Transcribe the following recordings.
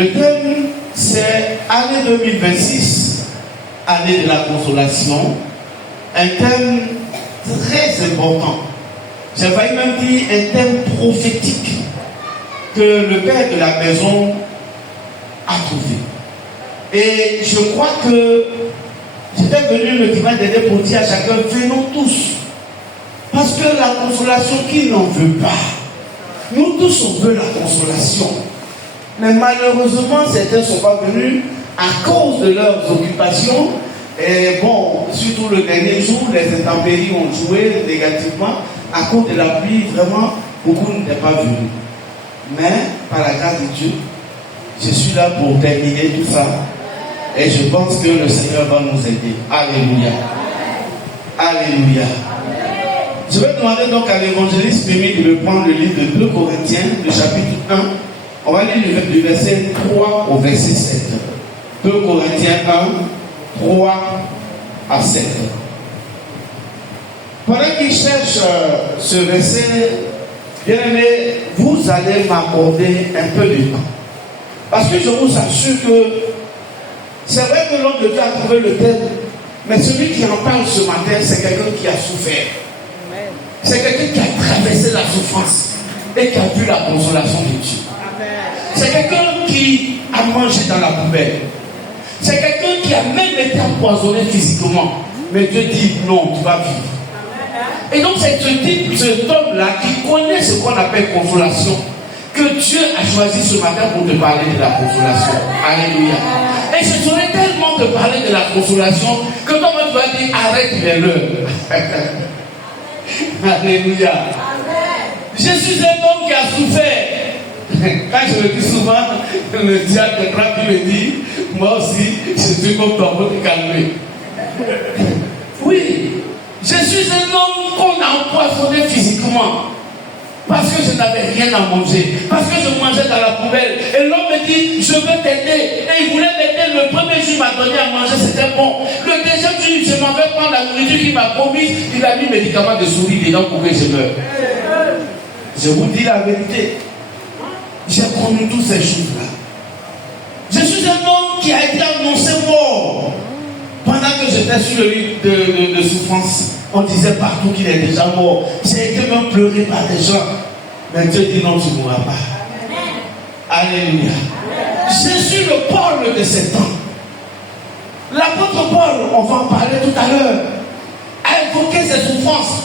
Le thème, c'est année 2026, année de la consolation. Un thème très important. J'ai failli même dire un thème prophétique que le père de la maison a trouvé. Et je crois que j'étais venu le dimanche dernier pour dire à chacun, venons tous. Parce que la consolation, qui n'en veut pas? Nous tous, on veut la consolation. Mais malheureusement, certains ne sont pas venus à cause de leurs occupations. Et bon, surtout le dernier jour, les intempéries ont joué négativement. À cause de la pluie, vraiment, beaucoup n'étaient pas venus. Mais, par la grâce de Dieu, je suis là pour terminer tout ça. Et je pense que le Seigneur va nous aider. Alléluia. Alléluia. Je vais demander donc à l'évangéliste Mimi de me prendre le livre de 2 Corinthiens, le chapitre 1. On va lire du verset 3 au verset 7. 2 Corinthiens 1, 3 à 7. Pendant qu'il cherche ce verset, bien aimé, vous allez m'accorder un peu de temps. Parce que je vous assure que c'est vrai que l'homme de Dieu a trouvé le thème, mais celui qui en parle ce matin, c'est quelqu'un qui a souffert. C'est quelqu'un qui a traversé la souffrance et qui a vu la consolation de Dieu. C'est quelqu'un qui a mangé dans la poubelle. C'est quelqu'un qui a même été empoisonné physiquement. Mais Dieu dit non, tu vas vivre. Et donc c'est cet homme-là qui connaît ce qu'on appelle consolation, que Dieu a choisi ce matin pour te parler de la consolation. Alléluia. Et je saurais tellement te parler de la consolation que toi tu vas dire arrête les leurs. Alléluia. Je suis un homme qui a souffert. Quand je le dis souvent, le diable qui me dit, moi aussi, je suis comme toi, pour te calmer. Oui, je suis un homme qu'on a empoisonné physiquement. Parce que je n'avais rien à manger. Parce que je mangeais dans la poubelle. Et l'homme me dit, je veux t'aider. Et il voulait m'aider. Le premier jour, il m'a donné à manger, c'était bon. Le deuxième jour, je m'en vais prendre la nourriture qu'il m'a promise. Il a mis médicaments de souris dedans pour que je meure. Je vous dis la vérité. J'ai connu toutes ces choses-là. Je suis un homme qui a été annoncé mort. Pendant que j'étais sur le lit de souffrance, on disait partout qu'il est déjà mort. J'ai été même pleuré par des gens. Mais Dieu dit non, tu ne mourras pas. Alléluia. Je suis le Paul de ces temps. L'apôtre Paul, on va en parler tout à l'heure, a évoqué ses souffrances.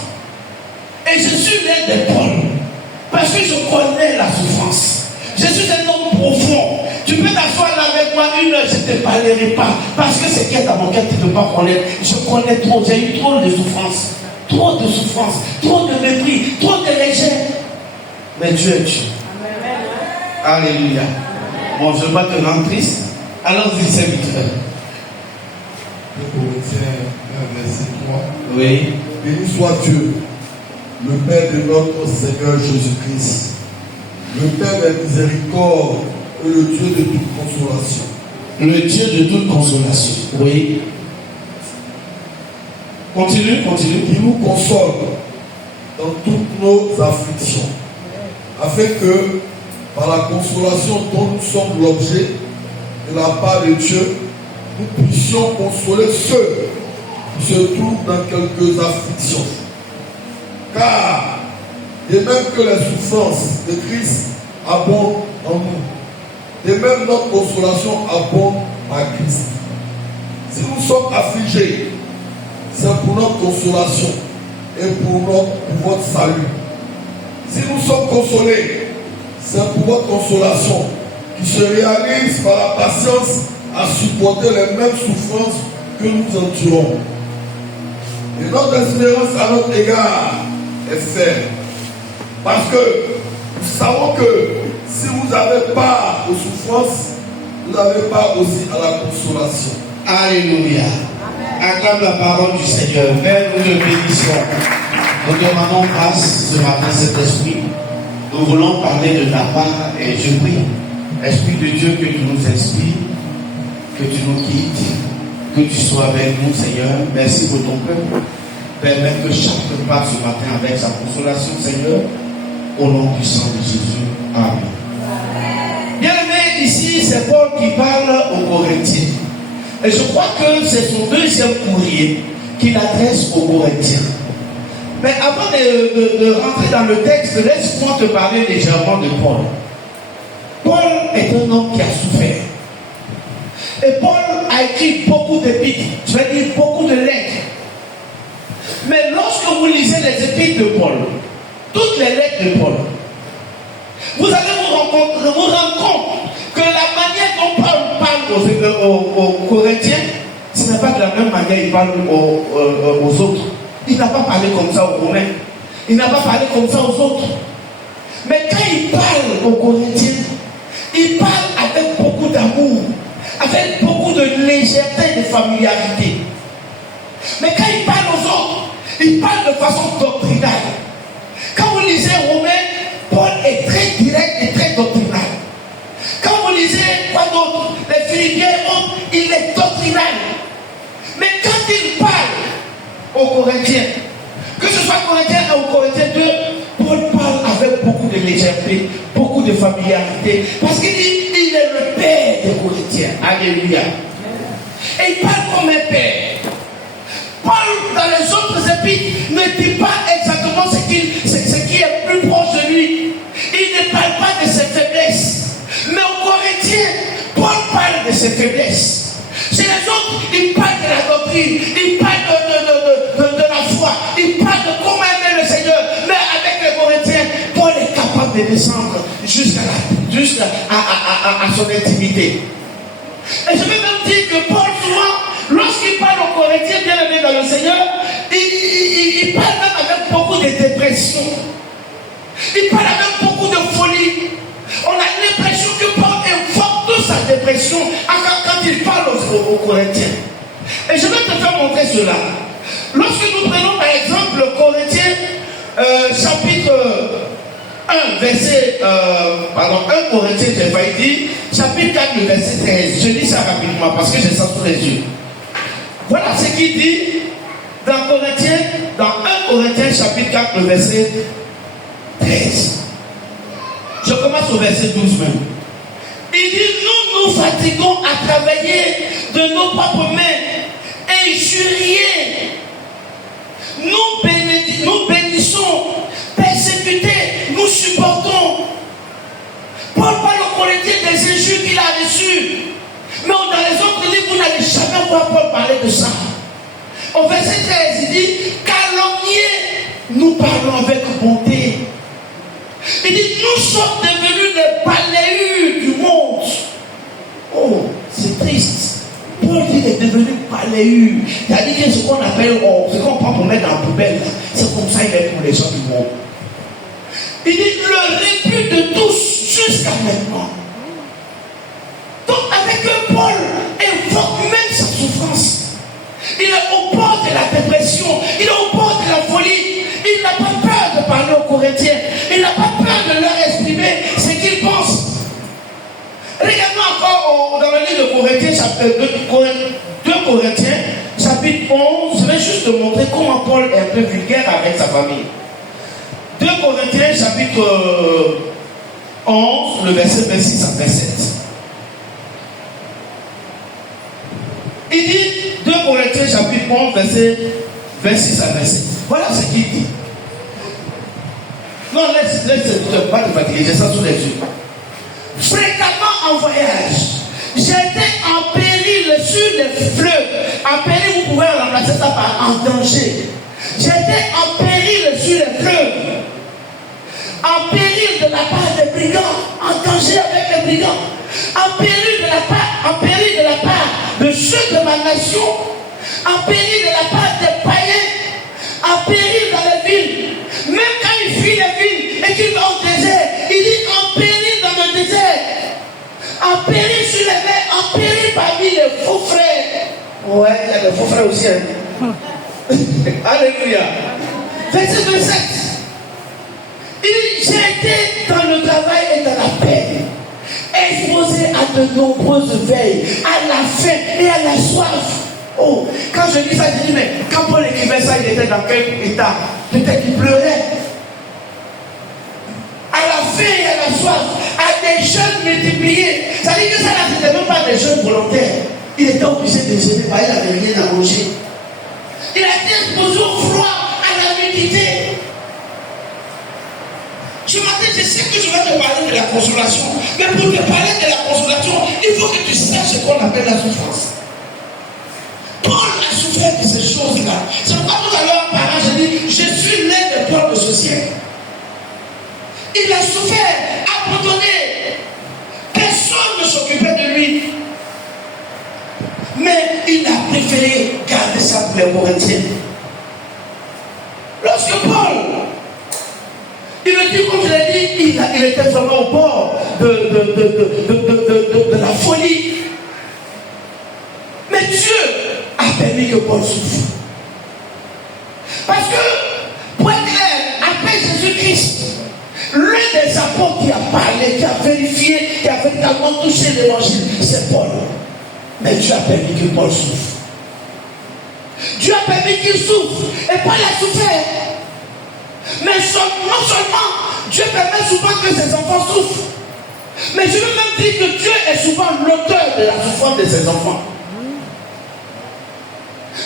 Et je suis l'un des Paul. Parce que je connais la souffrance. Je suis un homme profond. Tu peux t'asseoir là avec moi 1 heure, je ne te parlerai pas. Parce que ce qui est dans mon cœur, tu ne peux pas connaître. Je connais trop, j'ai eu trop de souffrance. Trop de souffrance, trop de mépris, trop de légèreté. Mais Dieu est Dieu. Alléluia. Bon, je ne veux pas te rendre triste. Allons-y, c'est vite fait. 2 Corinthiens 1, verset 3. Oui. Béni soit Dieu, le Père de notre Seigneur Jésus-Christ, le Père de miséricorde et le Dieu de toute consolation. Le Dieu de toute consolation. Oui. Continue. Qui nous console dans toutes nos afflictions, afin que, par la consolation dont nous sommes l'objet de la part de Dieu, nous puissions consoler ceux qui se trouvent dans quelques afflictions. Car, de même que les souffrances de Christ abondent en nous, de même notre consolation abonde à Christ. Si nous sommes affligés, c'est pour notre consolation et pour votre salut. Si nous sommes consolés, c'est pour votre consolation qui se réalise par la patience à supporter les mêmes souffrances que nous endurons. Et notre espérance à notre égard est ferme. Parce que nous savons que si vous avez part aux souffrances, vous avez part aussi à la consolation. Alléluia. Acclame la parole du Seigneur. Père, nous le bénissons. Nous demandons grâce ce matin, cet esprit. Nous voulons parler de ta part et je prie, Esprit de Dieu, que tu nous inspires, que tu nous guides, que tu sois avec nous, Seigneur. Merci pour ton peuple. Permets que chacun parte ce matin avec sa consolation, Seigneur, au nom du sang de Jésus. Amen. Bien aimé, Mais ici, c'est Paul qui parle aux Corinthiens. Et je crois que c'est son deuxième courrier qu'il adresse aux Corinthiens. Mais avant de rentrer dans le texte, laisse-moi te parler légèrement de Paul. Paul est un homme qui a souffert. Et Paul a écrit beaucoup d'épîtres, je vais dire beaucoup de lettres. Mais lorsque vous lisez les épîtres de Paul, toutes les lettres de Paul, vous allez vous rendre compte que la manière dont Paul parle aux Corinthiens, ce n'est pas de la même manière qu'il parle aux autres. Il n'a pas parlé comme ça aux Romains. Il n'a pas parlé comme ça aux autres. Mais quand il parle aux Corinthiens, il parle avec beaucoup d'amour, avec beaucoup de légèreté et de familiarité. Mais quand il parle aux autres, il parle de façon doctrinale. Quand vous lisez Romains, Paul est très direct et très doctrinal. Quand vous lisez quoi d'autre, les Philippiens, il est doctrinal. Mais quand il parle aux Corinthiens, que ce soit Corinthiens ou Corinthiens 2, Paul parle avec beaucoup de légèreté, beaucoup de familiarité, parce qu'il dit il est le père des Corinthiens. Alléluia. Et il parle comme un père. Paul, dans les autres épîtres, ne dit pas exactement ce qui est plus proche de lui. Il ne parle pas de ses faiblesses. Mais aux Corinthiens, Paul parle de ses faiblesses. Chez les autres, il parle de la doctrine, il parle de la foi, il parle de comment aimer le Seigneur. Mais avec les Corinthiens, Paul est capable de descendre jusqu'à son intimité. Et je vais même dire que Paul, souvent, lorsqu'il parle aux Corinthiens bien aimés dans le Seigneur, il parle même avec beaucoup de dépression. Il parle avec beaucoup de folie. On a l'impression que Paul invoque toute sa dépression quand il parle aux Corinthiens. Et je vais te faire montrer cela. Lorsque nous prenons par exemple le Corinthiens chapitre 1, verset 1 Corinthiens, j'ai failli dire, chapitre 4, le verset 13. Je lis ça rapidement parce que j'ai ça sous les yeux. Voilà ce qu'il dit dans 1 Corinthiens chapitre 4, le verset 13. Je commence au verset 12 même. Il dit, nous nous fatiguons à travailler de nos propres mains, injuriés. Nous bénissons, persécutés, nous supportons. Paul parle aux Corinthiens des injures qu'il a reçues. Mais dans les autres livres, vous n'allez jamais voir Paul parler de ça. Au verset 13, il dit, calomniés, nous parlons avec bonté. Il dit, nous sommes devenus des balayures du monde. Oh, c'est triste. Paul dit, il est devenu balayure. C'est-à-dire que ce qu'on appelle, ce qu'on prend pour mettre dans la poubelle, c'est comme ça il est pour les gens du monde. Il dit, le réput de tous jusqu'à maintenant. Donc avec eux, Paul invoque même sa souffrance. Il est au bord de la dépression, il est au bord de la folie. Il n'a pas peur de parler aux Corinthiens. Il n'a pas peur de leur exprimer ce qu'il pense. Regardons encore dans le livre de Corinthiens, 2 Corinthiens, chapitre 11. Je vais juste te montrer comment Paul est un peu vulgaire avec sa famille. 2 Corinthiens, chapitre 11, le verset 26 à 27. Il dit, 2 Corinthiens, chapitre 11, verset 26 à 27. Voilà ce qu'il dit. Non, laisse pas te fatiguer, j'ai ça sous les yeux. Fréquemment en voyage, j'étais en péril sur les fleuves. En péril, vous pouvez remplacer ça par en danger. J'étais en péril sur les fleuves. En péril de la part des brigands. En danger avec les brigands. En péril de la part de ceux de ma nation. En péril de la part des païens. En péril dans les villes. Même quand il fuit les villes et qu'il va au désert, il dit en péril dans le désert. En péril sur les mers, en péril parmi les faux frères. Ouais, il y a des faux frères aussi. Hein. Alléluia. Verset 27. Il dit, j'ai été dans le travail et dans la peine, exposé à de nombreuses veilles, à la faim et à la soif. Oh, quand je lis ça, je dis, mais quand Paul écrivait ça, il était dans quel état? Peut-être qu'il pleurait. À la faim et à la soif, à des jeunes multipliés. Ça veut dire que ça n'était même pas des jeunes volontaires. Il était obligé de gêner, il n'avait rien à manger. Il a été exposé au froid, à la nudité. Ce matin, je sais que je vais te parler de la consolation. Mais pour te parler de la consolation, il faut que tu saches ce qu'on appelle la souffrance. Paul a souffert de ces choses-là. C'est pourquoi tout à l'heure, en parlant, j'ai dit, je suis l'un des Paul de ce siècle. Il a souffert, abandonné. Personne ne s'occupait de lui. Mais il a préféré garder ça pour les Corinthiens. Lorsque Paul, il me dit, comme je l'ai dit, il était vraiment au bord de la folie. Mais Dieu a permis que Paul souffre. Parce que, pour être clair, après Jésus-Christ, l'un des apôtres qui a parlé, qui a vérifié, qui a véritablement touché l'évangile, c'est Paul. Mais Dieu a permis que Paul souffre. Dieu a permis qu'il souffre. Et Paul a souffert. Mais non seulement Dieu permet souvent que ses enfants souffrent, mais je veux même dire que Dieu est souvent l'auteur de la souffrance de ses enfants.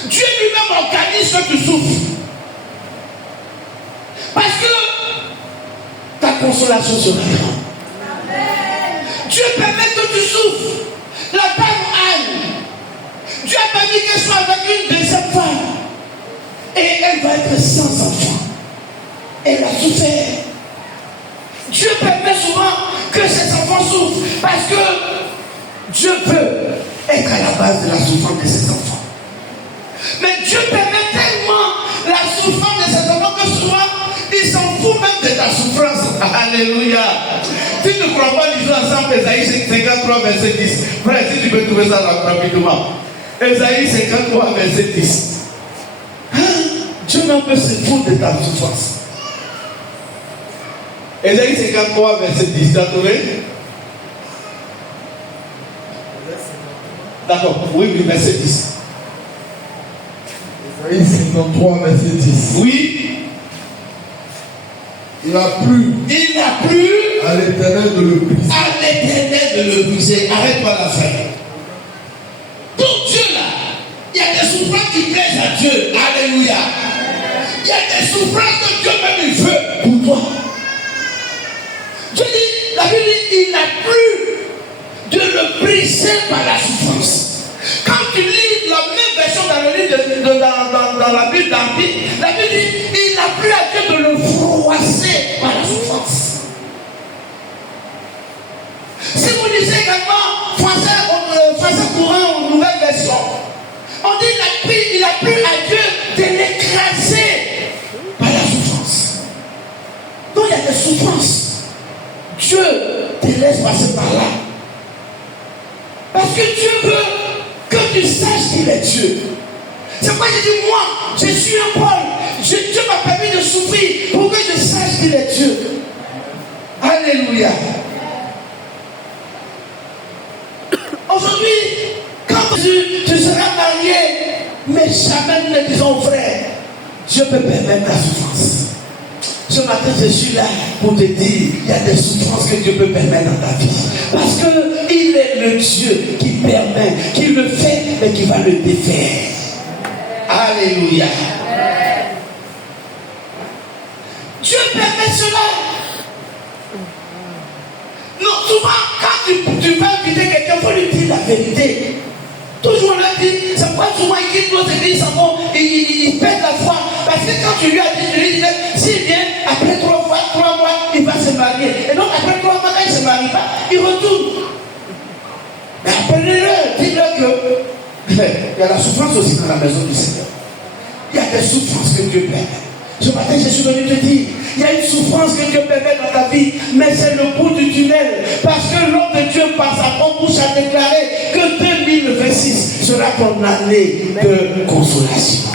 Dieu lui-même organise que tu souffres. Parce que ta consolation sera grande. Dieu permet que tu souffres. La femme Anne, Dieu a permis qu'elle soit avec une deuxième femme. Et elle va être sans enfant. Elle a souffert. Dieu permet souvent que ses enfants souffrent. Parce que Dieu peut être à la base de la souffrance de ses enfants. Mais Dieu permet tellement la souffrance de ses enfants que souvent, il s'en fout même de ta souffrance. Alléluia. Si tu ne crois pas, lisons ensemble Esaïe 53, verset 10. Frère, si tu peux trouver ça rapidement. Esaïe 53, verset 10. Dieu même peut se foutre de ta souffrance. Esaïe 53, verset 10. Tu as trouvé? D'accord, oui, verset 10. Esaïe 53, verset 10. Oui. Il a plu à l'Éternel de le briser. À l'Éternel de le briser. Arrête-toi la fin. Pour Dieu là, il y a des souffrances qui plaisent à Dieu. Alléluia. Il y a des souffrances que Dieu même il veut pour toi. Dieu dit, la Bible dit, il a plu de le briser par la souffrance. Quand tu lis la même version dans le livre dans la Bible d'Empire, la Bible dit, il a plu à Dieu de le froisser par la souffrance. Si vous lisez également français courant ou nouvelle version, on dit il a plu à Dieu de l'écraser par la souffrance. Donc il y a des souffrances. Dieu te laisse passer par là. Parce que Dieu veut que tu saches qu'il est Dieu. C'est pourquoi je dis, moi, je suis un Paul. Dieu m'a permis de souffrir pour que je sache qu'il est Dieu. Alléluia. Aujourd'hui, quand tu seras marié, mais jamais nous ne disons aux frères, Dieu peut permettre la souffrance. Ce matin, je suis là pour te dire, il y a des souffrances que Dieu peut permettre dans ta vie. Parce qu'il est le Dieu qui permet, qui le fait, mais qui va le défaire. Alléluia. Dieu permet cela. Non, souvent, quand tu vas inviter quelqu'un, il faut lui dire la vérité. Toujours on l'a dit, c'est pas souvent il quitte nos églises, il perd la foi. Parce que quand tu lui as dit, tu lui dis, s'il vient, après 3 mois, il va se marier. Et donc après 3 mois, quand il ne se marie pas, il retourne. Mais appelez-le, dites-le que il y a la souffrance aussi dans la maison du Seigneur. Il y a des souffrances que Dieu permet. Ce matin, je suis venu te dire, il y a une souffrance que Dieu permet dans ta vie, mais c'est le bout du tunnel. Parce que l'homme de Dieu, par sa propre bouche, a déclaré que 2026 sera ton année de consolation.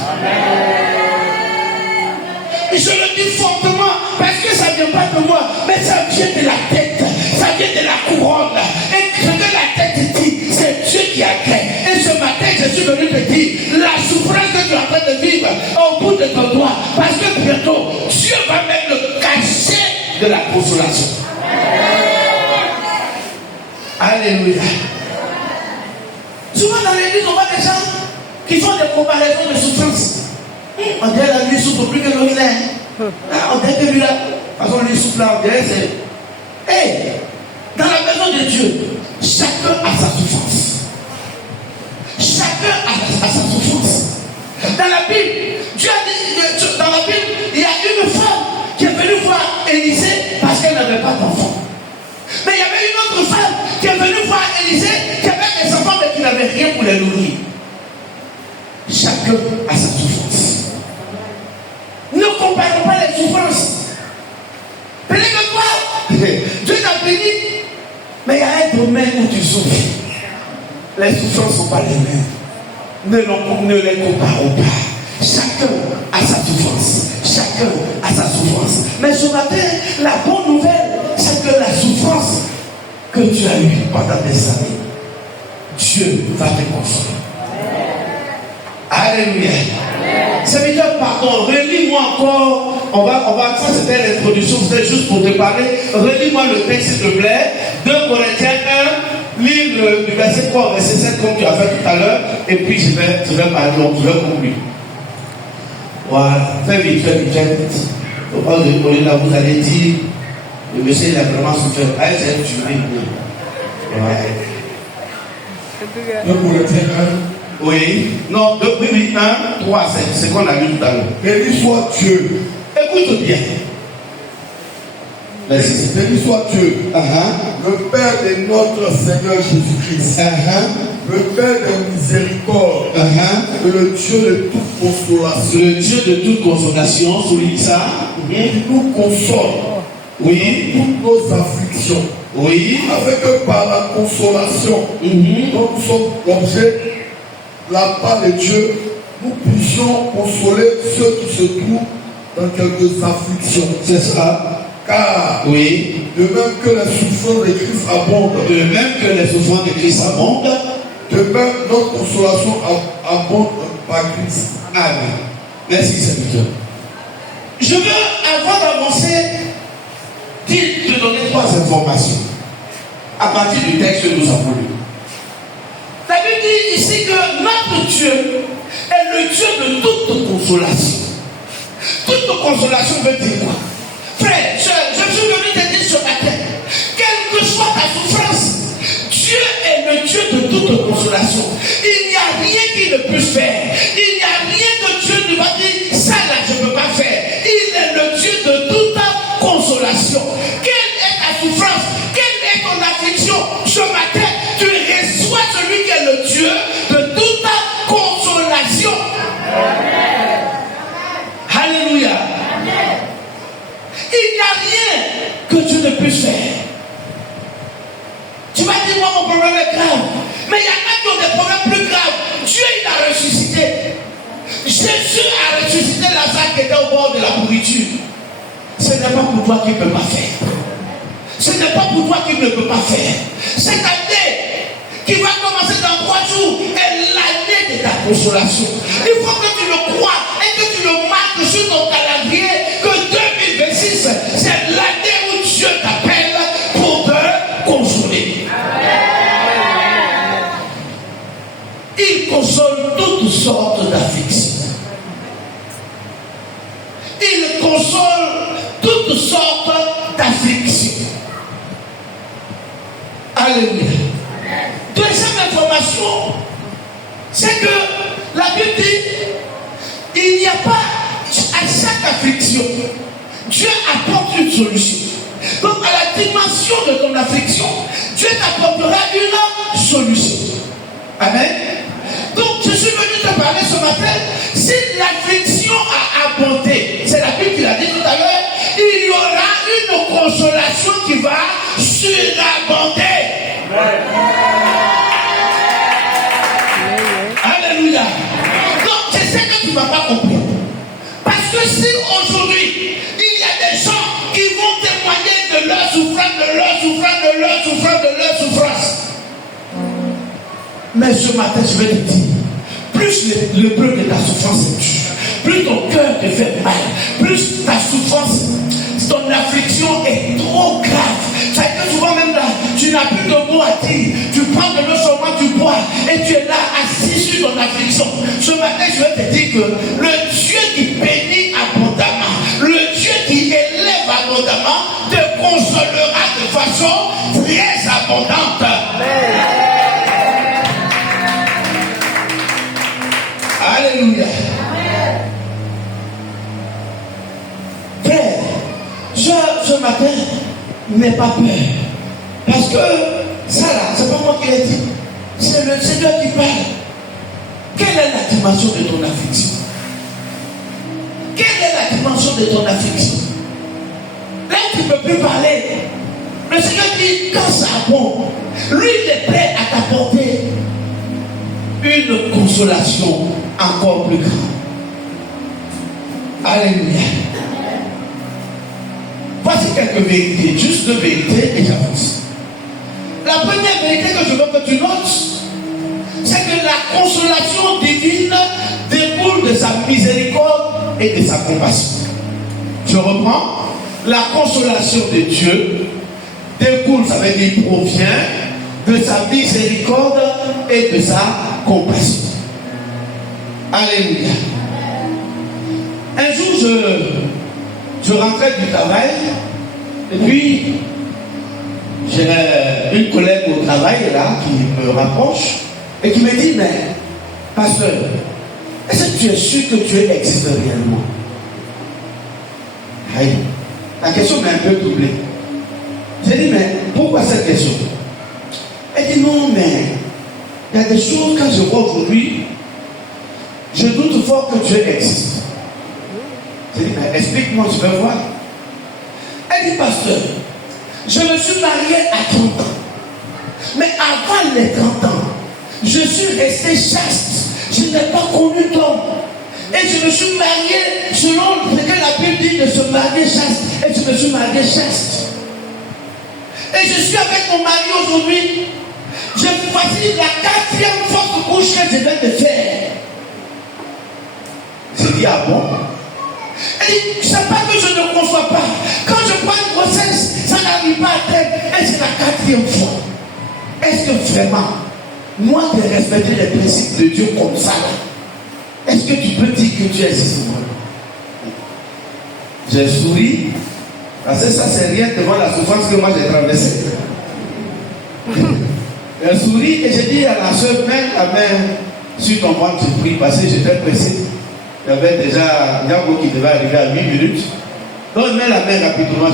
Et je le dis fortement, parce que ça ne vient pas de moi, mais ça vient de la tête, ça vient de la couronne. Et ce que la tête dit, c'est Dieu qui a créé. Et ce matin, je suis venu te dire, la souffrance que tu es en train de vivre au bout de ton doigt, parce que bientôt, Dieu va même le cacher de la consolation. Alléluia. Souvent dans l'église, on voit des gens qui font des comparaisons de souffrance. On dirait la lui souffre plus que l'autre. On dirait que lui là, parce qu'on lui souffle là, on dirait c'est. Hey, dans la maison de Dieu, chacun a sa souffrance. Chacun a sa souffrance. Dans la Bible, Dieu a dit, dans la Bible, il y a une femme qui est venue voir Élisée parce qu'elle n'avait pas d'enfant. Mais il y avait une autre femme qui est venue voir Élisée qui avait des enfants mais qui n'avait rien pour les nourrir. Chacun a sa souffrance. Ne comparons pas les souffrances. Peut-être que toi, Dieu t'a béni, mais il y a un domaine où tu souffres. Les souffrances ne sont pas les mêmes. Ne les comparons pas. Chacun a sa souffrance. Chacun a sa souffrance. Mais ce matin, la bonne nouvelle, c'est que la souffrance que tu as eue pendant des années, Dieu va te consoler. Alléluia. Serviteur, pardon, relis-moi encore. Ça c'était l'introduction, c'était juste pour te parler. Relis-moi le texte, s'il te plaît. 2 Corinthiens 1, livre du verset 3 au verset 7, comme tu as fait tout à l'heure. Et puis je vais parler, donc je vais conclure. Voilà, fais vite. Faut pas rigoler là, vous allez dire, le monsieur il a vraiment souffert. Allez, c'est un tué. Ouais. 2 Corinthiens 1. Oui, non, oui, 1, 3, 7, c'est qu'on a lu tout à l'heure. Béni soit Dieu. Écoute bien. Béni soit Dieu, le Père de notre Seigneur Jésus-Christ, le Père de miséricorde, et le Dieu de toute consolation. Le Dieu de toute consolation, souligne ça. Qui nous console. Oui. Toutes nos afflictions. Oui. Afin que par la consolation dont nous sommes l'objet de la part de Dieu, nous puissions consoler ceux qui se trouvent dans quelques afflictions. C'est ça. Car, oui, de même que les souffrances de Christ abondent, de même notre consolation abonde par Christ. Amen. Merci Seigneur. Je veux, avant d'avancer, te donner 3 informations à partir du texte que nous avons lu. La Bible dit ici que notre Dieu est le Dieu de toute consolation. Toute consolation veut dire quoi? Frère, je suis venu te dire ce matin, quelle que soit ta souffrance, Dieu est le Dieu de toute consolation. Il n'y a rien qu'il ne puisse faire. Il n'y a rien que Dieu ne va dire, ça là je ne peux pas faire. Il est le Dieu de toute consolation. Quelle est ta souffrance? Quelle est ton affliction? Ce matin, tu reçois celui qui est le Dieu de toute consolation. Amen. Alléluia. Amen. Il n'y a rien que Dieu ne puisse faire. Tu vas dire, moi mon problème est grave. Mais il y en a qui ont des problèmes plus graves. Dieu il a ressuscité. Jésus a ressuscité Lazare qui était au bord de la pourriture. Ce n'est pas pour toi qu'il ne peut pas faire. Ce n'est pas pour toi qu'il ne peut pas faire. Cette année qui va commencer dans 3 jours est l'année de ta consolation. Il faut que tu le crois et que tu le marques sur ton calendrier que 2026 c'est l'année où Dieu t'appelle pour te consoler. Il console toutes sortes d'afflictions. Il console toutes sortes d'afflictions. Alléluia. Deuxième information, c'est que la Bible dit il n'y a pas à chaque affliction, Dieu apporte une solution. Donc à la dimension de ton affliction, Dieu t'apportera une solution. Amen. Donc je suis venu te parler ce matin. Si l'affliction a abondé, c'est la Bible qui l'a dit tout à l'heure, il y aura une consolation qui va surabonder. Alléluia. Donc je sais que tu ne vas pas comprendre. Parce que si aujourd'hui il y a des gens qui vont témoigner de leur souffrance, de leur souffrance, de leur souffrance, de leur souffrance. Mais ce matin, je vais te dire, plus le bleu de ta souffrance est dur, plus ton cœur te fait mal, plus ta souffrance, ton affliction est trop grave. Ça fait que souvent même là, tu n'as plus de mots à dire. et tu es là assis sur ton affliction, ce matin je vais te dire que le Dieu qui bénit abondamment, le Dieu qui élève abondamment, te consolera de façon très abondante. Alléluia. Frère, ce matin, n'aie pas peur. Parce que ça là, c'est pas moi qui l'ai dit. C'est le Seigneur qui parle. Quelle est la dimension de ton affliction? Quelle est la dimension de ton affliction? Là, tu ne peux plus parler. Le Seigneur dit, quand ça abonde, lui, il est prêt à t'apporter une consolation encore plus grande. Alléluia. Voici quelques vérités, juste deux vérités et j'avance. La première vérité que je veux que tu notes, c'est que la consolation divine découle de sa miséricorde et de sa compassion. Je reprends. La consolation de Dieu découle, ça veut dire provient de sa miséricorde et de sa compassion. Alléluia. Un jour, je rentrais du travail et puis j'ai une collègue au travail là qui me rapproche et qui me dit, mais pasteur, est-ce que tu es sûr que Dieu existe réellement? Aïe. La question m'a un peu troublé. J'ai dit, mais pourquoi cette question? Elle dit, non, mais il y a des choses, quand je vois aujourd'hui, je doute fort que Dieu existe. J'ai dit, mais explique-moi, je vais voir. Elle dit, pasteur, je me suis marié à 30 ans. Mais avant les 30 ans, je suis resté chaste. Je n'ai pas connu d'homme. Et je me suis marié selon ce que la Bible dit de se marier chaste. Et je me suis marié chaste. Et je suis avec mon mari aujourd'hui. Voici la 4e fois que couche que je vais te faire. J'ai dit, ah bon? Elle dit, c'est pas que je ne conçois pas. Quand je prends une grossesse, ça n'arrive pas à terme. Et c'est la 4e fois. Est-ce que vraiment, moi de respecter les principes de Dieu comme ça, est-ce que tu peux dire que Dieu existe moi? J'ai souri. Parce que ça, c'est rien devant la souffrance que moi j'ai traversée. J'ai souri et j'ai dit à la soeur, mets la main sur ton ventre, je prie, parce que j'étais pressé. Il y avait déjà Yango qui devait arriver à 8 minutes. Donc, mets la main rapidement,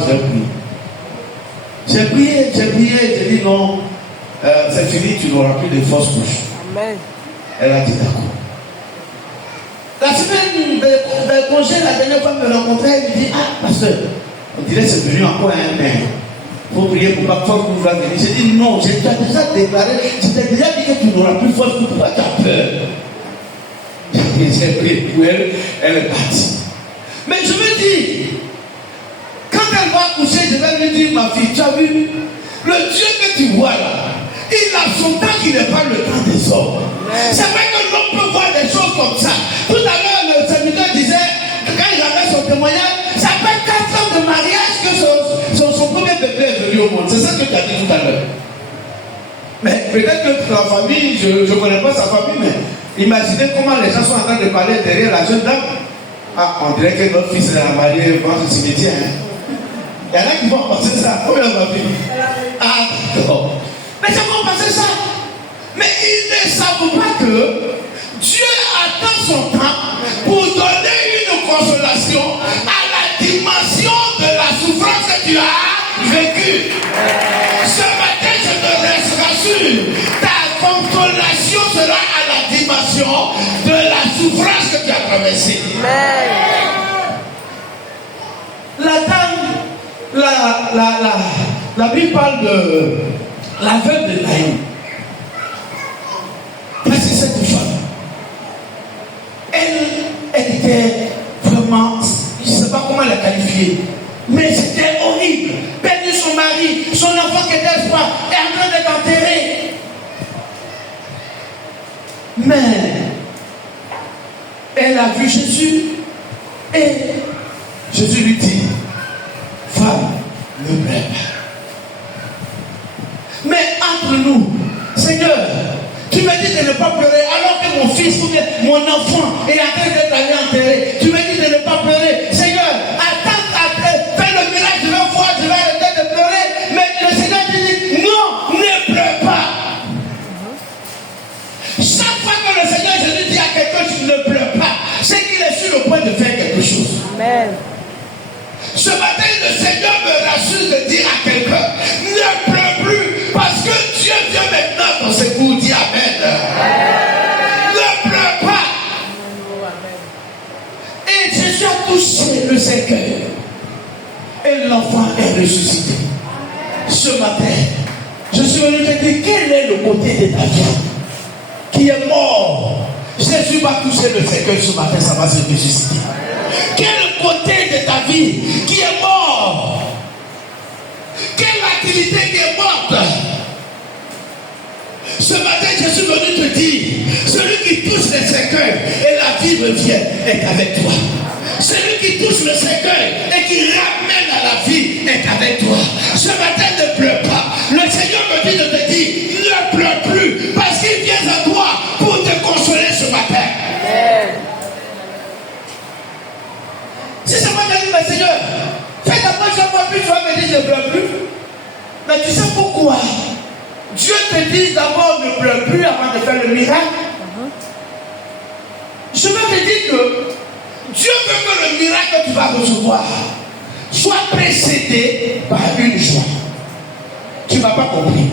j'ai prié. J'ai dit non, c'est fini, tu n'auras plus de fausses couches. Amen. Elle a dit d'accord. La semaine de congé, la dernière fois, me rencontrait, elle me dit, ah, pasteur, on dirait que c'est venu encore un main. Il faut prier pour pas que vous venir. J'ai dit non, j'ai déjà déclaré, j'ai déjà dit que tu n'auras plus force pour pouvoir tu as peur. J'ai prié pour elle, elle est partie. Mais je me dis, quand elle va accoucher, je vais lui dire, ma fille, tu as vu, le Dieu que tu vois là, il a son temps qui n'est pas le temps des hommes. C'est vrai que l'homme peut voir des choses comme ça. Tout à l'heure, le serviteur disait, quand il avait son témoignage, ça fait 4 ans de mariage que son premier bébé est venu au monde. C'est ça que tu as dit tout à l'heure. Mais peut-être que la famille, je ne connais pas sa famille, mais imaginez comment les gens sont en train de parler derrière la jeune dame. Ah, on dirait que notre fils est marié devant le cimetière. Il y en a qui vont penser ça. Combien ma fille? Ah, d'accord. Mais ça va passer ça. Mais ils ne savent pas que Dieu attend son temps pour donner une consolation à la dimension de la souffrance que tu as vécue. Ce matin, je te rassure, ta consolation sera à la dimension de la souffrance que tu as traversée. La dame, la Bible parle de la veuve de Naïm. C'est cette femme. Elle était vraiment, je ne sais pas comment la qualifier, mais c'était horrible. Perdu son mari, son enfant qui était espoir, est en train d'être enterré. Mais elle a vu Jésus et Jésus lui dit, femme, ne pleure pas. Mais entre nous, Seigneur, tu me dis de ne pas Ce matin, le Seigneur me rassure de dire à quelqu'un, ne pleure plus, parce que Dieu vient maintenant dans ses coups. Dis Amen. Ne pleure pas. Et Jésus a touché le cercueil. Et l'enfant est ressuscité. Ce matin, je suis venu te dire quel est le côté de ta vie qui est mort. Jésus va toucher le cercueil ce matin, ça va se ressusciter. Quel côté de ta vie qui est mort? Quelle activité qui est morte? Ce matin, je suis venu te dire, celui qui touche le cercueil et la vie revient est avec toi. Celui qui touche le cercueil et qui ramène à la vie est avec toi. Ce matin, ne pleure pas. Le Seigneur me dit de te dire, ne pleure plus, parce qu'il vient à toi pour te consoler ce matin. Si c'est moi qui ai dit, mais Seigneur, fais d'abord, je ne vois plus, tu vas me dire, je ne pleure plus. Mais tu sais pourquoi? Dieu te dit d'abord, ne pleure plus avant de faire le miracle. Je veux te dire que Dieu veut que le miracle que tu vas recevoir soit précédé par une joie. Tu ne m'as pas compris.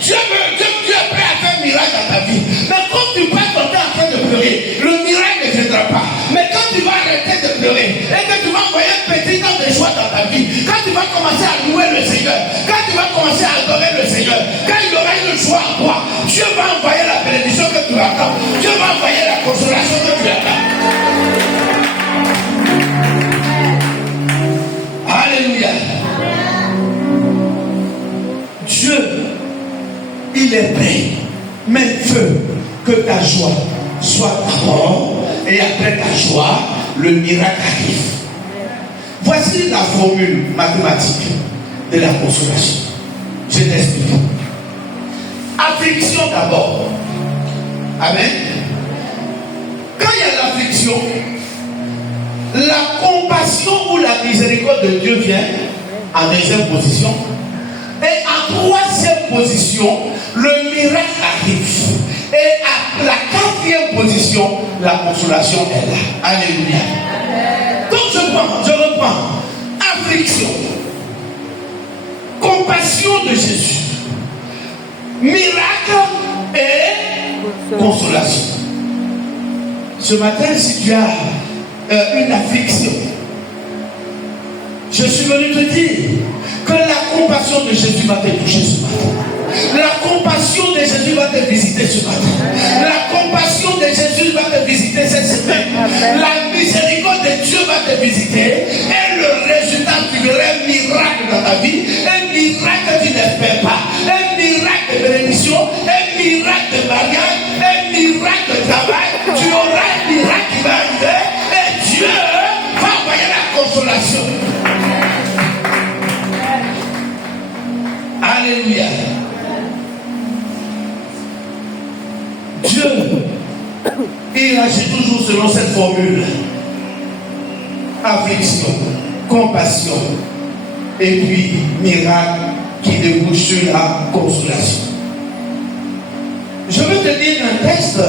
Dieu est prêt à faire un miracle dans ta vie. Mais quand tu passes ton temps en train de pleurer, le miracle ne viendra pas. Mais quand tu vas arrêter de pleurer et que tu vas envoyer un petit temps de joie dans ta vie, quand tu vas commencer à louer le Seigneur, quand tu vas commencer à adorer le Seigneur, quand il y aura une joie en toi, Dieu va envoyer la bénédiction que tu attends. Dieu va envoyer la consolation que tu attends. Alléluia. Dieu, il est prêt. Mais il veut que ta joie soit d'abord, et après ta joie, le miracle arrive. Voici la formule mathématique de la consolation. Je t'explique. Affliction d'abord. Amen. Quand il y a l'affliction, la compassion ou la miséricorde de Dieu vient en deuxième position. Et en troisième position, le miracle arrive. Et à la quatrième position, la consolation est là. Alléluia. Donc je reprends. Affliction. Compassion de Jésus. Miracle et consolation. Ce matin, si tu as une affliction, je suis venu te dire que la compassion de Jésus va te toucher ce matin. La compassion de Jésus va te visiter ce matin. La compassion de Jésus va te visiter cette semaine. La miséricorde de Dieu va te visiter. Et le résultat, tu verras un miracle dans ta vie. Un miracle que tu n'espères pas. Un miracle de bénédiction. Un miracle de mariage. Un miracle de travail. Tu auras un miracle qui va arriver. Et Dieu va envoyer la consolation. Alléluia. Dieu, il agit toujours selon cette formule. Affliction, compassion, et puis miracle qui débouche sur la consolation. Je veux te dire un texte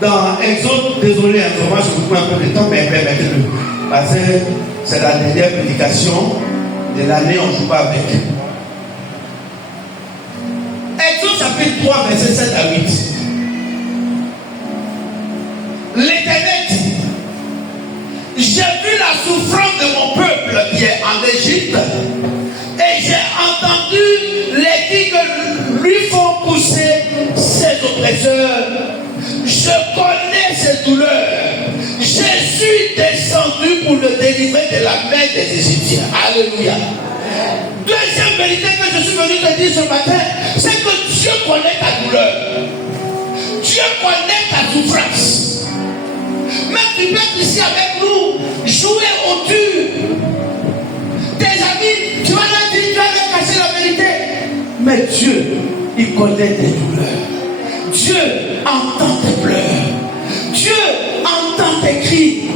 dans Exode. Désolé, moi je vous prends un peu de temps, mais permettez-le. Parce que c'est la dernière prédication de l'année, on ne joue pas avec. Exode chapitre 3, verset 7 à 8. L'Éternel dit, j'ai vu la souffrance de mon peuple qui est en Égypte, et j'ai entendu les cris que lui font pousser ses oppresseurs. Je connais ses douleurs. Je suis descendu pour le délivrer de la main des Égyptiens. Alléluia. Deuxième vérité que je suis venu te dire ce matin, c'est que Dieu connaît ta douleur. Dieu connaît ta souffrance. Même tu peux être ici avec nous, jouer au dur. Tes amis, tu vas leur dire, tu vas leur cacher la vérité. Mais Dieu, il connaît tes douleurs. Dieu entend tes pleurs. Dieu entend tes cris.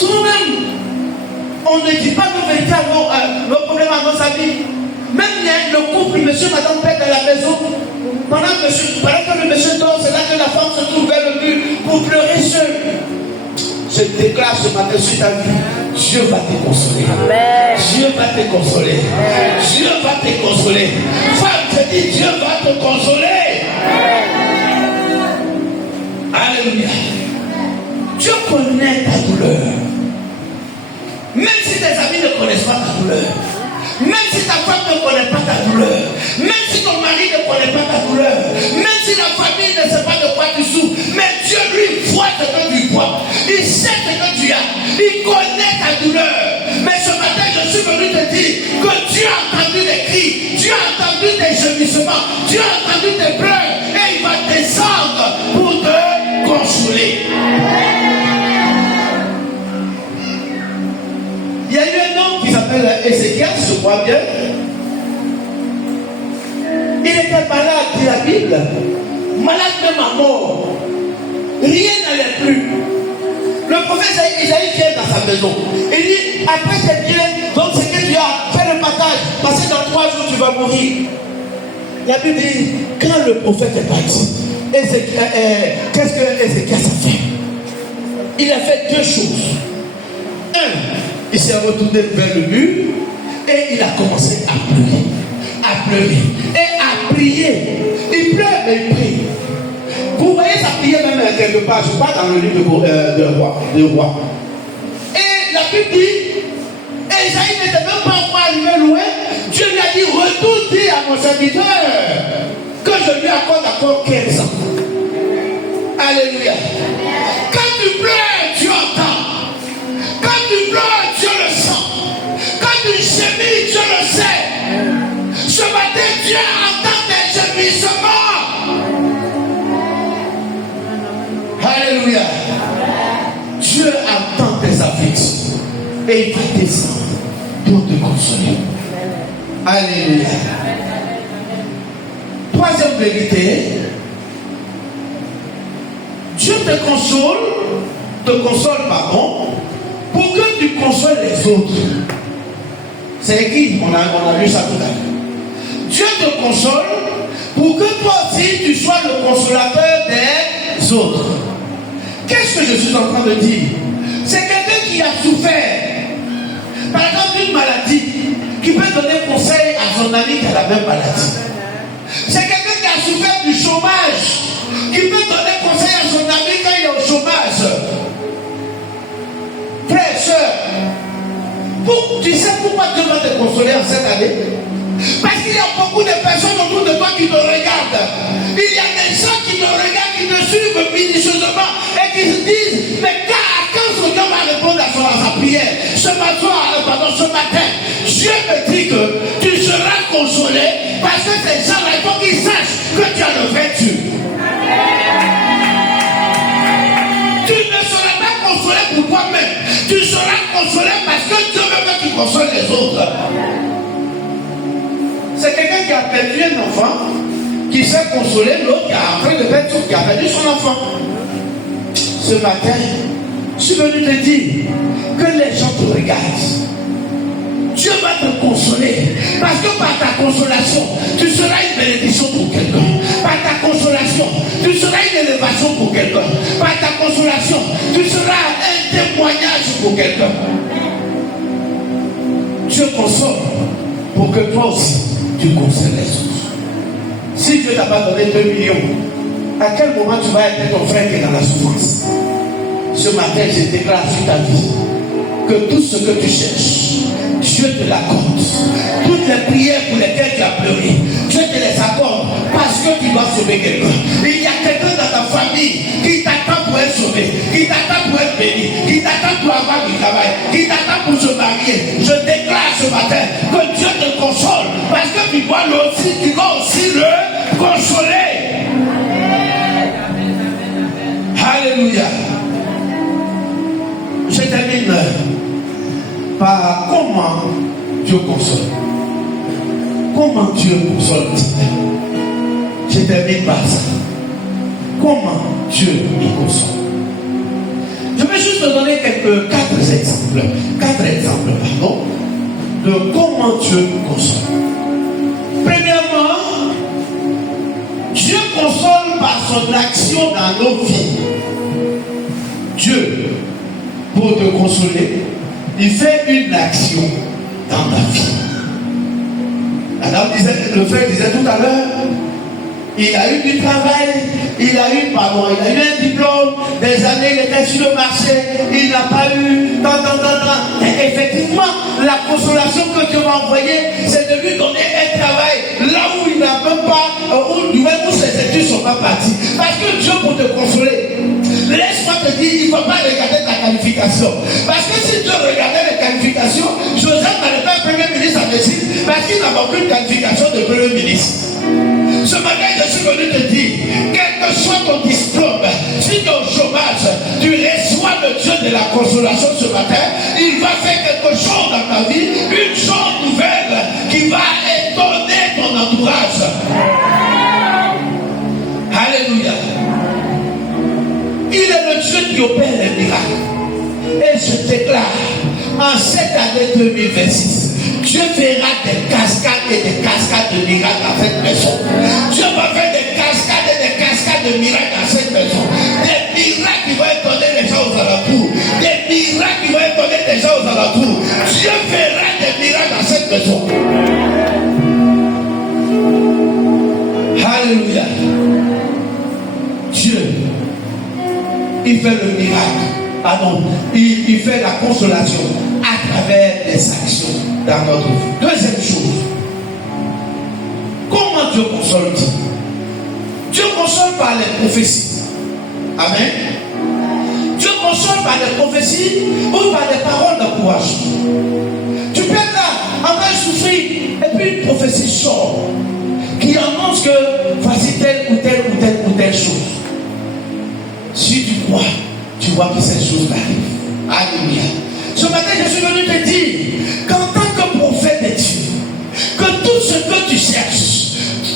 Nous-mêmes, on ne dit pas nos vérités à nos problèmes à nos amis. Même le couple, monsieur, madame, père dans la maison, pendant que le monsieur dort, c'est là que la femme se trouve vers le mur pour pleurer seule. Je déclare ce matin sur ta vie, Dieu va te consoler. Amen. Dieu va te consoler. Dieu va te consoler. Femme, je dis, Dieu va te consoler. Alléluia. Dieu connaît ta douleur. Même si tes amis ne connaissent pas ta douleur. Même si ta femme ne connaît pas ta douleur. Même si ton mari ne connaît pas ta douleur. Même si la famille ne sait pas de quoi tu souffres. Mais Dieu lui voit ce que tu vois. Il sait ce que tu as. Il connaît ta douleur. Mais ce matin, je suis venu te dire que Dieu a entendu tes cris. Dieu a entendu tes gémissements. Dieu a entendu tes pleurs. Et il va descendre pour te consoler. Il y a eu un homme qui s'appelle Ézéchias, je crois bien. Il était malade, dit la Bible. Malade même à mort. Rien n'allait plus. Le prophète Isaïe vient dans sa maison. Il dit, après tes biens, donc c'est que tu as fait le partage. Parce que dans 3 jours, tu vas mourir. La Bible dit, quand le prophète est parti, qu'est-ce que Ézéchias a fait? Il a fait 2 choses. 1, il s'est retourné vers le mur et il a commencé à pleurer. À pleurer. Et à prier. Il pleure mais il prie. Vous voyez sa prière même quelque part, je parle dans le livre de roi. Et la Bible dit, Esaïe n'était même pas encore arrivé loin. Dieu lui a dit, retourne dire à mon serviteur que je lui accorde encore 15 ans. Alléluia. Quand tu pleures, Dieu entend. Quand tu pleures, Dieu le sent. Quand tu gémis, Dieu le sait. Ce matin, Dieu entend tes gémissements. Alléluia. Dieu entend tes afflictions et il va descendre pour te consoler. Alléluia. 3e vérité. Dieu te console, pardon, pour que tu consoles les autres. C'est écrit, on a lu ça tout à l'heure. Dieu te console pour que toi aussi tu sois le consolateur des autres. Qu'est-ce que je suis en train de dire? C'est quelqu'un qui a souffert. Par exemple, une maladie, qui peut donner conseil à son ami qui a la même maladie. C'est quelqu'un qui a souffert du chômage, qui peut donner conseil à son ami quand il est au chômage. Frère, soeur, tu sais pourquoi Dieu va te consoler en cette année? Parce qu'il y a beaucoup de personnes autour de toi qui te regardent. Il y a des gens qui te regardent, qui te suivent minutieusement et qui se disent, mais quand ce Dieu va répondre à sa prière, ce matin, Dieu me dit que tu seras consolé parce que ces gens-là, il faut qu'ils sachent que tu as le vertu. Tu ne seras pas consolé pour toi-même. Tu seras consolé parce que Dieu veut que tu consoles les autres. C'est quelqu'un qui a perdu un enfant, qui s'est consolé, l'autre qui a après de perdre, qui a perdu son enfant. Ce matin, je suis venu te dire que les gens te regardent. Dieu va te consoler. Parce que par ta consolation, tu seras une bénédiction pour quelqu'un. Par ta consolation, tu seras une élévation pour quelqu'un. Par ta consolation, tu seras un témoignage pour quelqu'un. Dieu console pour que toi aussi, tu consoles les autres. Si Dieu t'a pas donné 2 millions, à quel moment tu vas aider ton frère qui est dans la souffrance? Ce matin, je déclare sur ta vie que tout ce que tu cherches, Dieu te l'accorde. Toutes les prières pour lesquelles tu as pleuré, Dieu te les accorde parce que tu dois sauver quelqu'un. Il y a quelqu'un dans ta famille qui t'attend pour être sauvé, qui t'attend pour être béni, qui t'attend pour avoir du travail, qui t'attend pour se marier. Je déclare ce matin que Dieu te console parce que tu dois aussi le consoler. Alléluia. Je termine par comment Dieu console. Comment Dieu console. Je termine par ça. Comment Dieu nous console. Je vais juste te donner 4 exemples. 4 exemples, pardon, de comment Dieu nous console. Premièrement, Dieu console par son action dans nos vies. Dieu pour te consoler, il fait une action dans ta vie. Le frère disait tout à l'heure, il a eu du travail, il a eu un diplôme, des années, il était sur le marché, il n'a pas eu, Et effectivement, la consolation que Dieu m'a envoyée, c'est de lui donner un travail là où il n'a même pas, où ses études ne sont pas parties. Parce que Dieu, pour te consoler, laisse-moi te dire, il ne faut pas regarder ta qualification. Parce que si Dieu regardait les qualifications, Joseph n'allait pas premier ministre en Égypte, parce qu'il n'avait aucune qualification de premier ministre. Ce matin, je suis venu te dire, quel que soit ton diplôme, si tu es au chômage, tu reçois le Dieu de la consolation ce matin, il va faire quelque chose dans ta vie, une chose nouvelle qui va étonner ton entourage. Alléluia. Il est le Dieu qui opère les miracles. Et je déclare, en cette année 2026, Dieu fera des cascades et des cascades de miracles dans cette maison. Dieu va faire des cascades et des cascades de miracles dans cette maison. Des miracles qui vont étonner les gens aux alentours. Des miracles qui vont étonner les gens aux alentours. Dieu fera des miracles dans cette maison. Alléluia. Dieu, il fait le miracle. Ah non, il fait la consolation à travers les actions dans notre vie. Deuxième chose, comment Dieu console-t-il? Dieu console par les prophéties. Amen. Dieu console par les prophéties ou par les paroles d'encouragement. Tu peux être là, en train de souffrir, et puis une prophétie sort qui annonce que voici telle ou telle ou telle ou telle chose. Si tu crois, tu vois que cette chose arrive. Alléluia. Ce matin, je suis venu te dire qu'en tant que prophète de Dieu, que tout ce que tu cherches,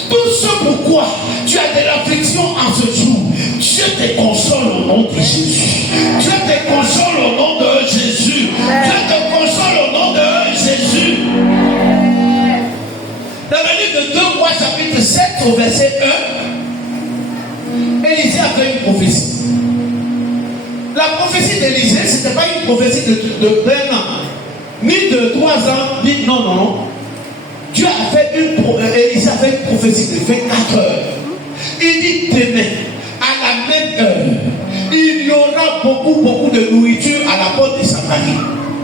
tout ce pourquoi tu as de l'affliction en ce jour, Dieu te console au nom de Jésus. Dieu te console au nom de Jésus. Dieu te console au nom de Jésus. Dans le livre de 2 Rois, chapitre 7, au verset 1, Élisée a fait une prophétie. La prophétie d'Élisée, ce n'était pas une prophétie de 1 an, ni de 3 ans, ni non. Dieu a fait Élisée a fait une prophétie de 24 heures. Il dit demain, à la même heure, il y aura beaucoup de nourriture à la porte de Samarie.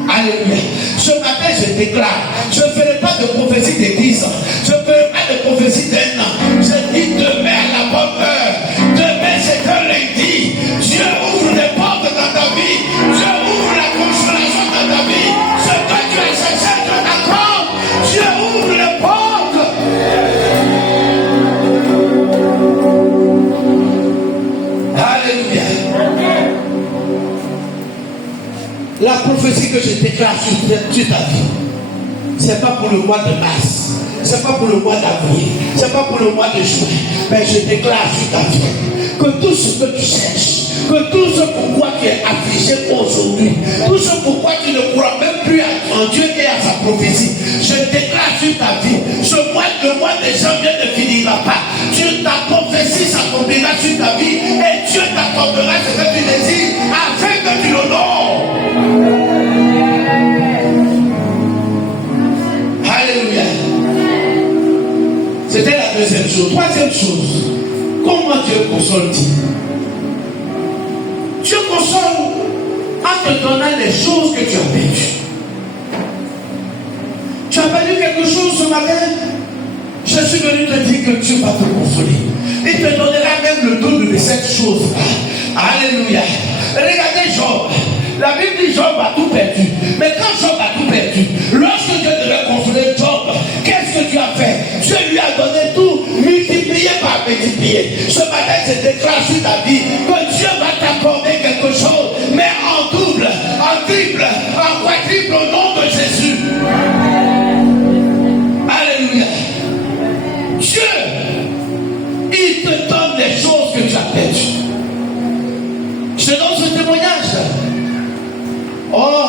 Alléluia. Ce matin, je déclare, je ne ferai pas de prophétie de 10 ans, je ne ferai pas de prophétie d'1 an. Je dis demain à la bonne heure, demain c'est que lundi, Dieu ouvre les portes dans ta vie, Dieu ouvre la consolation dans ta vie, ce que tu as cherché, Dieu t'accorde, Dieu ouvre les portes. Alléluia. La prophétie que je déclare sur ta vie, ce n'est pas pour le mois de mars, ce n'est pas pour le mois d'avril, ce n'est pas pour le mois de juin, mais je déclare sur ta vie que tout ce que tu cherches, que tout ce pourquoi tu es affligé aujourd'hui, tout ce pourquoi tu ne crois même plus en Dieu et à sa prophétie, je déclare sur ta vie, le mois de janvier ne finira pas. Dieu ta prophétie s'accomplira sur ta vie et Dieu t'accordera ce que tu désires afin que tu l'honores. Alléluia. C'était la deuxième chose. Troisième chose, comment Dieu console-t-il? Dieu console en te donnant les choses que tu as perdues. Tu as perdu quelque chose ce matin? Je suis venu te dire que Dieu va te consoler. Il te donnera même le double de cette chose. Alléluia. Regardez Job. La Bible dit Job a tout perdu. Mais quand Job a tout perdu, lorsque Dieu devait consoler Job, qu'est-ce que Dieu a fait? Dieu lui a donné tout, multiplié par multiplié. Ce matin, je déclare sur ta vie que Dieu va t'accorder quelque chose, mais en double, en triple, en quadruple au nom de Jésus. Alléluia. Dieu, il te donne des choses que tu as perdues. Je te donne ce témoignage. Oh,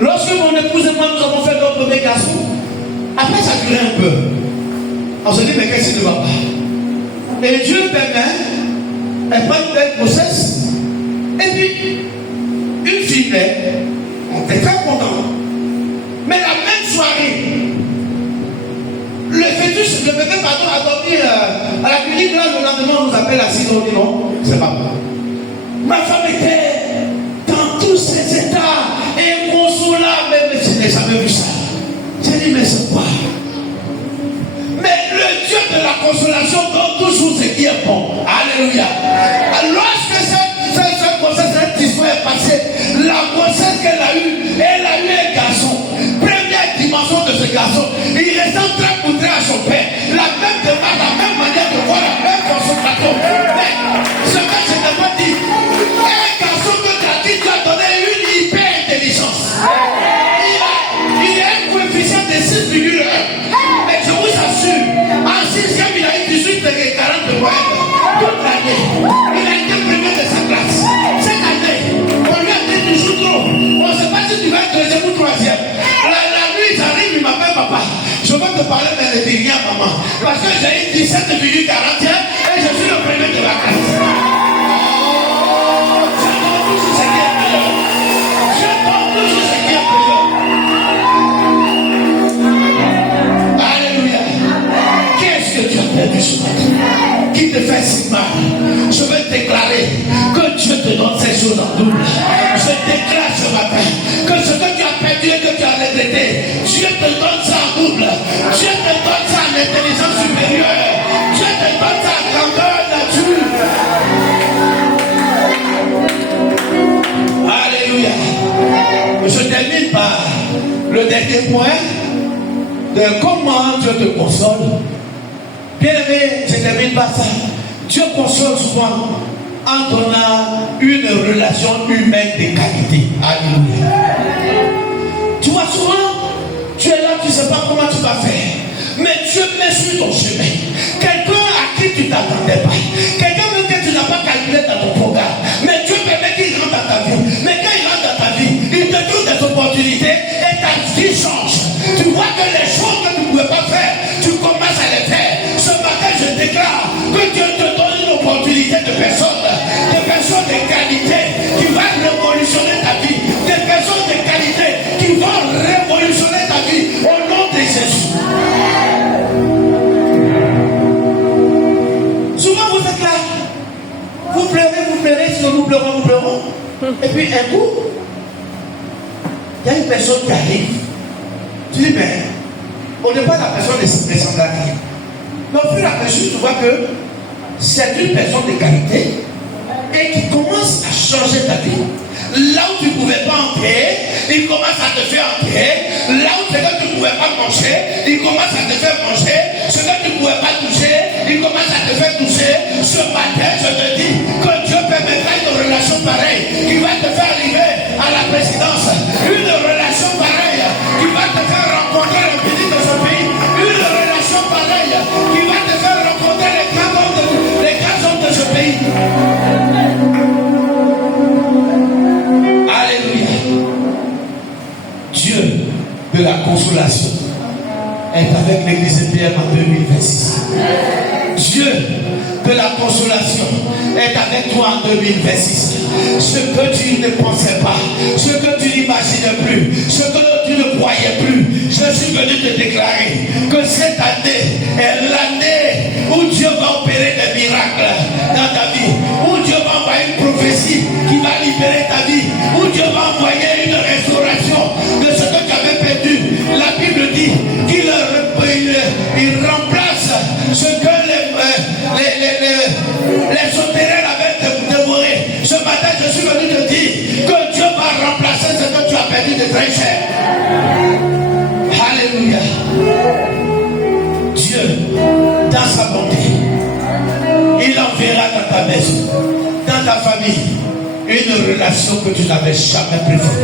lorsque mon épouse et moi nous avons fait notre premier garçon, après ça durait un peu. On se dit, mais qu'est-ce qui ne va pas? Et Dieu permet, elle prend une belle grossesse, et puis une fille née, on était très content. Mais la même soirée, le fœtus, le bébé, pardon, a dormi à la clinique. Là, le lendemain, on nous appelle à 6 h, on dit non, c'est pas moi. Ma femme était dans tous ses états, inconsolable, mais je n'ai jamais vu ça. J'ai dit, mais c'est quoi? Mais le Dieu de la consolation donne toujours ce qui est bon. Alléluia. Lorsque cette grossesse, cette histoire est passée, la grossesse qu'elle a eue un garçon. Première dimension de ce garçon, il ressemble très poutré à son père. La même démarche, la même manière de voir, la même concentration. Mais ce que je n'ai pas dit, un garçon que tu as donné une hyper intelligence. Il a un coefficient de 6,1. Mais je vous assure, en 6e, il a eu 18 et 40 de moyenne. Toute l'année. Il a été premier de sa classe. Cette année, on lui a dit toujours trop. On ne sait pas si tu vas être deuxième ou troisième. La nuit, j'arrive, il m'appelle papa. Je veux te parler, mais ne dis rien, maman. Parce que j'ai eu 17,41 et je suis le premier de la classe. J'attends toujours ce qui est meilleur. J'attends toujours ce qui est meilleur. Alléluia. Qu'est-ce que tu as perdu ce matin? Qui te fait si mal? Je veux déclarer que Dieu te donne ces choses en double. Je déclare ce matin que ce que tu as perdu et que tu as regretté, Dieu te donne ça en double. Dieu te donne ça en intelligence supérieure. Dieu te donne ça en grandeur nature. Alléluia. Je termine par le dernier point de comment Dieu te console. Bien aimé, je termine par ça. Dieu console souvent en donnant une relation humaine de qualité. Alléluia. Tu vois, souvent, tu es là, tu ne sais pas comment tu vas faire. Mais Dieu met sur ton chemin quelqu'un à qui tu ne t'attendais pas. Quelqu'un même que tu n'as pas calculé dans ton programme. Mais Dieu permet qu'il rentre dans ta vie. Mais quand il rentre dans ta vie, il te donne des opportunités et ta vie change. Tu vois que les choses que tu ne pouvais pas faire, tu commences à les faire. Ce matin, je déclare que Dieu te donne une opportunité de personnes de qualité qui vont révolutionner ta vie, des personnes de qualité qui vont révolutionner ta vie au nom de Jésus. Souvent vous êtes là, vous pleurez, si nous pleurons, et puis un coup, il y a une personne qui arrive. Tu dis, mais au départ, la personne ne semble rien. Mais au fur et à mesure, tu vois que c'est une personne de qualité et qui commence à changer ta vie. Là où tu ne pouvais pas entrer, il commence à te faire entrer. Là où tu ne pouvais pas manger, il commence à te faire manger. Ce que tu ne pouvais pas toucher, il commence à te faire toucher. Ce matin, je te dis que Dieu permettra une relation pareille qui va te faire arriver à la présidence. Une relation pareille qui va te faire rencontrer le pays de ce pays. Une relation pareille qui va te faire rencontrer les grands hommes de ce pays. Alléluia. Dieu de la consolation est avec l'église de Pierre en 2026. Dieu de la consolation est avec toi en 2026. Ce que tu ne pensais pas, ce que tu n'imaginais plus, ce que tu ne croyais plus, je suis venu te déclarer que cette année est l'année où Dieu va opérer des miracles dans ta vie, où Dieu va envoyer une prophétie qui va libérer ta vie, où Dieu va envoyer une restauration de ce que tu avais perdu. La Bible dit qu'il remplace ce que les sauterelles avaient dévoré. Ce matin, je suis venu te dire que Dieu va remplacer ce que tu as perdu de très cher. Alléluia. Dieu, dans sa bonté, il enverra dans ta maison, dans ta famille, une relation que tu n'avais jamais prévue,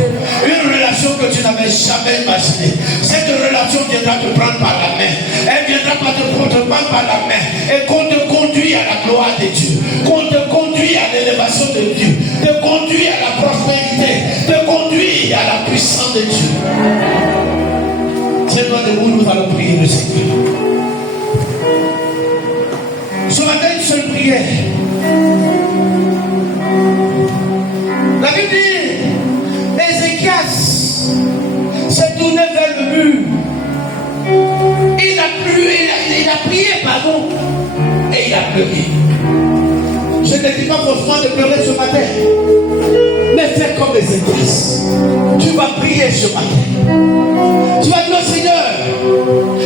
une relation que tu n'avais jamais imaginée. Cette relation viendra te prendre par la main, elle viendra te prendre par la main et qu'on te conduit à la gloire de Dieu, qu'on te conduit à l'élévation de Dieu, te conduit à la prospérité, te conduit à la puissance de Dieu. C'est toi debout, nous allons prier le Seigneur. Ce matin, une seule prière. La Bible dit s'est tourné vers le mur. Il a prié, pardon, et il a pleuré. Je ne dis pas forcément de pleurer ce matin, mais fais comme les Églises. Tu vas prier ce matin. Tu vas dire au Seigneur,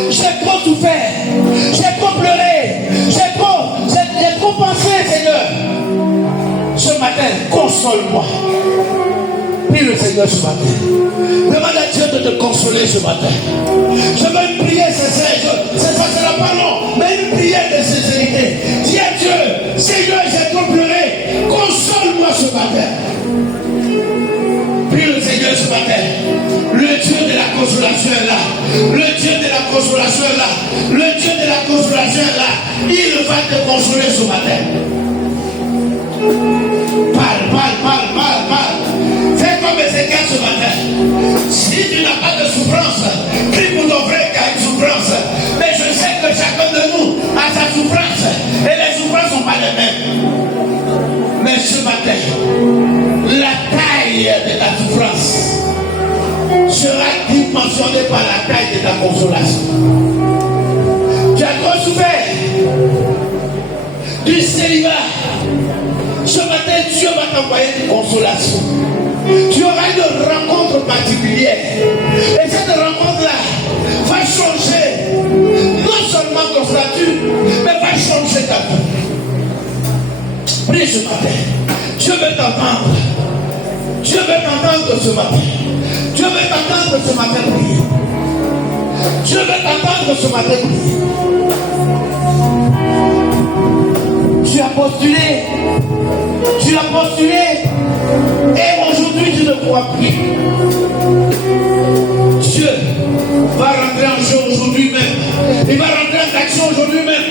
j'ai trop souffert, j'ai trop pleuré, j'ai trop pensé, Seigneur. Ce matin, console-moi. Prie le Seigneur ce matin. Demande à Dieu de te consoler ce matin. Je veux une prière sincère. Ça ne sera pas long, mais une prière de sincérité. Dis à Dieu, Seigneur, j'ai trop pleuré. Console-moi ce matin. Prie le Seigneur ce matin. Le Dieu de la consolation est là. Le Dieu de la consolation est là. Le Dieu de la consolation est là. Il va te consoler ce matin. Parle. Fais comme Ézéchiel ce matin. Si tu n'as pas de souffrance, prie pour ton frère qui a une souffrance. Mais je sais que chacun de nous a sa souffrance. Et les souffrances ne sont pas les mêmes. Mais ce matin, la taille de ta souffrance sera dimensionnée par la taille de ta consolation. Tu as trop souffert du célibat. Ce matin, Dieu va t'envoyer une consolation. Tu auras une rencontre particulière. Et cette rencontre-là va changer non seulement ton statut, mais va changer ta vie. Prie ce matin. Dieu veut t'entendre. Dieu veut t'entendre ce matin. Dieu veut t'entendre ce matin prier. Dieu veut t'entendre ce matin prier. Tu as postulé. Et aujourd'hui tu ne crois plus. Dieu va rentrer en jeu aujourd'hui même. Il va rentrer en action aujourd'hui même.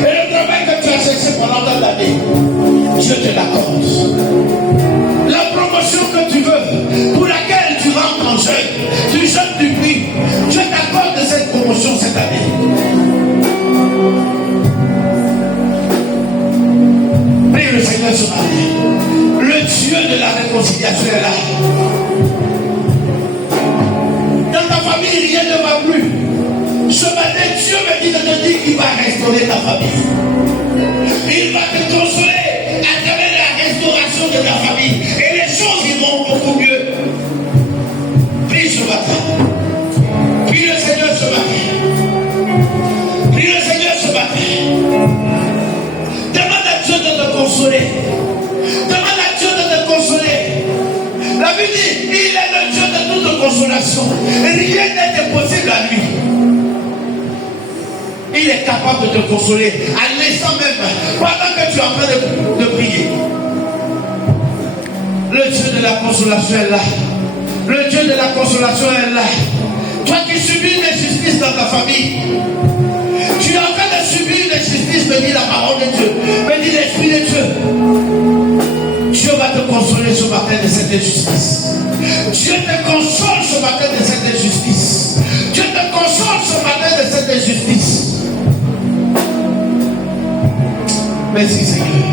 Et le travail que tu as cherché pendant tant d'années, Dieu te l'accorde. La promotion que tu veux, pour laquelle tu rentres en jeûne, tu jeûnes du prix, Dieu t'accorde cette promotion cette année. Prie le Seigneur ce matin. Le Dieu de la réconciliation est là. Dans ta famille, rien ne va plus. Ce matin, Dieu me dit de te dire qu'il va restaurer ta famille. Il va te consoler à travers la restauration de ta famille. Et les choses iront beaucoup mieux. Prie ce matin. Prie le Seigneur ce matin. Prie le Seigneur ce matin. Demande à Dieu de te consoler. Demande à Dieu de te consoler. La Bible dit, il est le Dieu de toute consolation. Rien n'est impossible à lui. Il est capable de te consoler à l'instant même, pendant que tu es en train de prier. Le Dieu de la consolation est là. Le Dieu de la consolation est là. Toi qui subis l'injustice dans ta famille, tu es en train de subir l'injustice, me dit la parole de Dieu, me dit l'Esprit de Dieu. Dieu va te consoler ce matin de cette injustice. Dieu te console ce matin de cette injustice. Dieu te console ce matin de cette injustice. Merci Seigneur.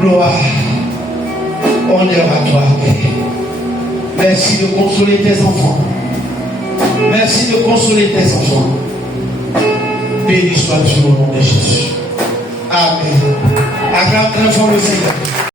Gloire, honneur à toi. Merci de consoler tes enfants. Merci de consoler tes enfants. Béni sois-tu au nom de Jésus. Amen. Acclame très fort le Seigneur.